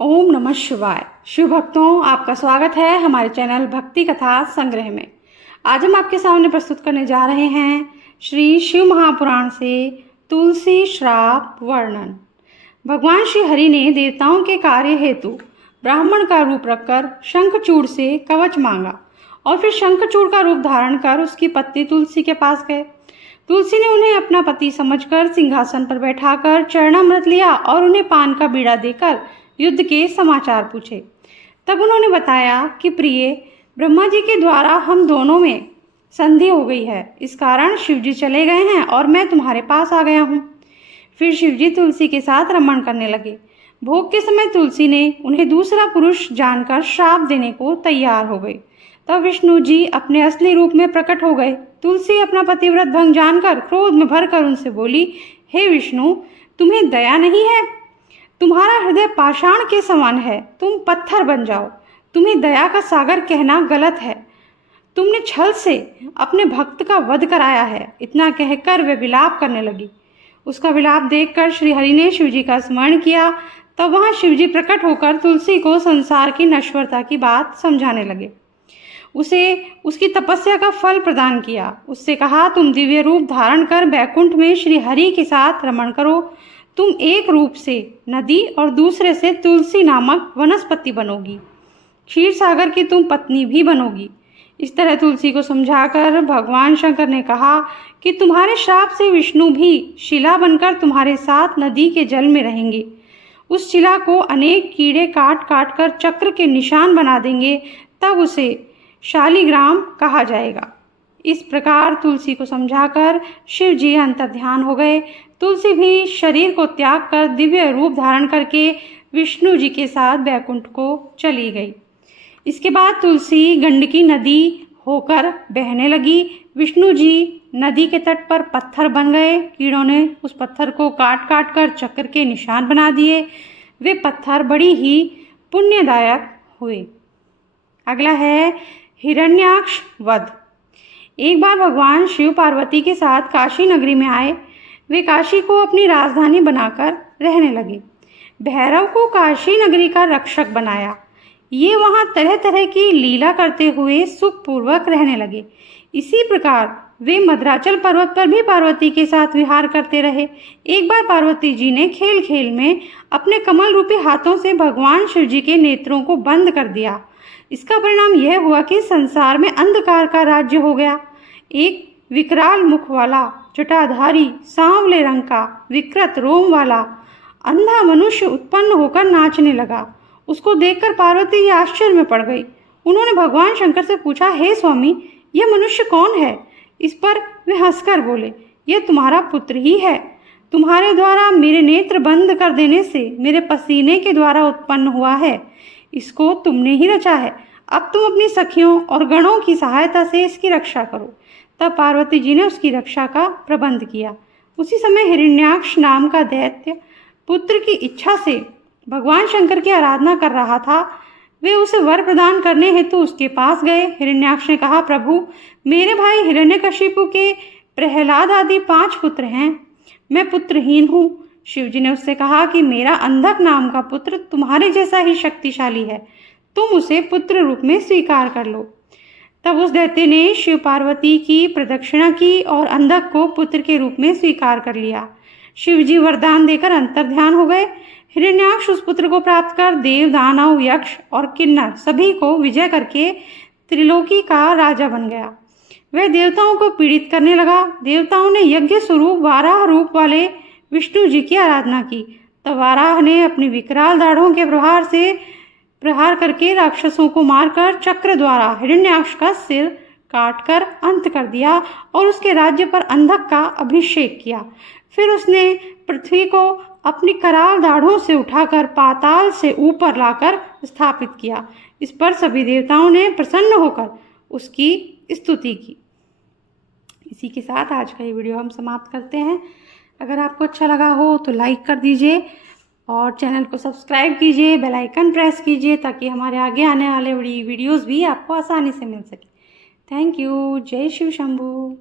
ओम नमः शिवाय। शिव भक्तों, आपका स्वागत है हमारे चैनल भक्ति कथा संग्रह में। आज हम आपके सामने प्रस्तुत करने जा रहे हैं श्री शिव महापुराण से तुलसी श्राप वर्णन। भगवान श्री हरि ने देवताओं के कार्य हेतु ब्राह्मण का रूप रखकर शंखचूड़ से कवच मांगा और फिर शंखचूड़ का रूप धारण कर उसकी पत्नी तुलसी के पास गए। तुलसी ने उन्हें अपना पति समझकर सिंहासन पर बैठाकर चरणामृत लिया और उन्हें पान का बीड़ा देकर युद्ध के समाचार पूछे। तब उन्होंने बताया कि प्रिय, ब्रह्मा जी के द्वारा हम दोनों में संधि हो गई है, इस कारण शिवजी चले गए हैं और मैं तुम्हारे पास आ गया हूँ। फिर शिवजी तुलसी के साथ रमण करने लगे। भोग के समय तुलसी ने उन्हें दूसरा पुरुष जानकर श्राप देने को तैयार हो गई। तब विष्णु जी अपने असली रूप में प्रकट हो गए। तुलसी अपना पतिव्रत भंग जानकर क्रोध में भरकर उनसे बोली, हे विष्णु, तुम्हें दया नहीं है? तुम्हारा हृदय पाषाण के समान है, तुम पत्थर बन जाओ। तुम्हें दया का सागर कहना गलत है। तुमने छल से अपने भक्त का वध कराया है। इतना कहकर वे विलाप करने लगी। उसका विलाप देखकर श्री हरि ने शिवजी का स्मरण किया। तब वहां शिवजी प्रकट होकर तुलसी को संसार की नश्वरता की बात समझाने लगे। उसे उसकी तपस्या का फल प्रदान किया। उससे कहा, तुम दिव्य रूप धारण कर बैकुंठ में श्री हरि के साथ रमण करो। तुम एक रूप से नदी और दूसरे से तुलसी नामक वनस्पति बनोगी। क्षीर सागर की तुम पत्नी भी बनोगी। इस तरह तुलसी को समझाकर भगवान शंकर ने कहा कि तुम्हारे श्राप से विष्णु भी शिला बनकर तुम्हारे साथ नदी के जल में रहेंगे। उस शिला को अनेक कीड़े काट काट कर चक्र के निशान बना देंगे, तब उसे शालिग्राम कहा जाएगा। इस प्रकार तुलसी को समझाकर शिव जी अंतर्ध्यान हो गए। तुलसी भी शरीर को त्याग कर दिव्य रूप धारण करके विष्णु जी के साथ बैकुंठ को चली गई। इसके बाद तुलसी गंडकी नदी होकर बहने लगी। विष्णु जी नदी के तट पर पत्थर बन गए। कीड़ों ने उस पत्थर को काट काट कर चक्र के निशान बना दिए। वे पत्थर बड़ी ही पुण्यदायक हुए। अगला है हिरण्याक्ष वध। एक बार भगवान शिव पार्वती के साथ काशी नगरी में आए। वे काशी को अपनी राजधानी बनाकर रहने लगे। भैरव को काशी नगरी का रक्षक बनाया। ये वहाँ तरह तरह की लीला करते हुए सुखपूर्वक रहने लगे। इसी प्रकार वे मद्राचल पर्वत पर भी पार्वती के साथ विहार करते रहे। एक बार पार्वती जी ने खेल खेल में अपने कमल रूपी हाथों से भगवान शिव जी के नेत्रों को बंद कर दिया। इसका परिणाम यह हुआ कि संसार में अंधकार का राज्य हो गया। एक विकराल मुख वाला, जटाधारी, सांवले रंग का, विकृत रोम वाला अंधा मनुष्य उत्पन्न होकर नाचने लगा। उसको देखकर पार्वती आश्चर्य में पड़ गई। उन्होंने भगवान शंकर से पूछा, हे स्वामी, यह मनुष्य कौन है? इस पर वे हंसकर बोले, यह तुम्हारा पुत्र ही है। तुम्हारे द्वारा मेरे नेत्र बंद कर देने से मेरे पसीने के द्वारा उत्पन्न हुआ है। इसको तुमने ही रचा है। अब तुम अपनी सखियों और गणों की सहायता से इसकी रक्षा करो। तब पार्वती जी ने उसकी रक्षा का प्रबंध किया। उसी समय हिरण्याक्ष नाम का दैत्य पुत्र की इच्छा से भगवान शंकर की आराधना कर रहा था। वे उसे वर प्रदान करने हेतु उसके पास गए। हिरण्याक्ष ने कहा, प्रभु, मेरे भाई हिरण्यकशिपु के प्रहलाद आदि 5 पुत्र हैं। मैं पुत्रहीन हूँ। शिवजी ने उससे कहा कि मेरा अंधक नाम का पुत्र तुम्हारे जैसा ही शक्तिशाली है। तुम उसे पुत्र रूप में स्वीकार कर लो। तब उस दैत्य ने शिव पार्वती की प्रदक्षिणा की और अंधक को पुत्र के रूप में स्वीकार कर लिया। शिवजी वरदान देकर अंतर्ध्यान हो गए। हिरण्याक्ष उस पुत्र को प्राप्त कर देव, दानव, यक्ष और किन्नर सभी को विजय करके त्रिलोकी का राजा बन गया। वह देवताओं को पीड़ित करने लगा। देवताओं ने यज्ञ स्वरूप वाराह रूप वाले विष्णु जी की आराधना की। तब वाराह ने अपनी विकराल दाढ़ों के प्रहार करके राक्षसों को मारकर चक्र द्वारा हिरण्याक्ष का सिर काटकर अंत कर दिया और उसके राज्य पर अंधक का अभिषेक किया। फिर उसने पृथ्वी को अपनी कराल दाढ़ों से उठाकर पाताल से ऊपर लाकर स्थापित किया। इस पर सभी देवताओं ने प्रसन्न होकर उसकी स्तुति की। इसी के साथ आज का ये वीडियो हम समाप्त करते हैं। अगर आपको अच्छा लगा हो तो लाइक कर दीजिए और चैनल को सब्सक्राइब कीजिए, बेल आइकन प्रेस कीजिए ताकि हमारे आगे आने वाले वीडियोस भी आपको आसानी से मिल सके। Thank you. जय शिव शंभू।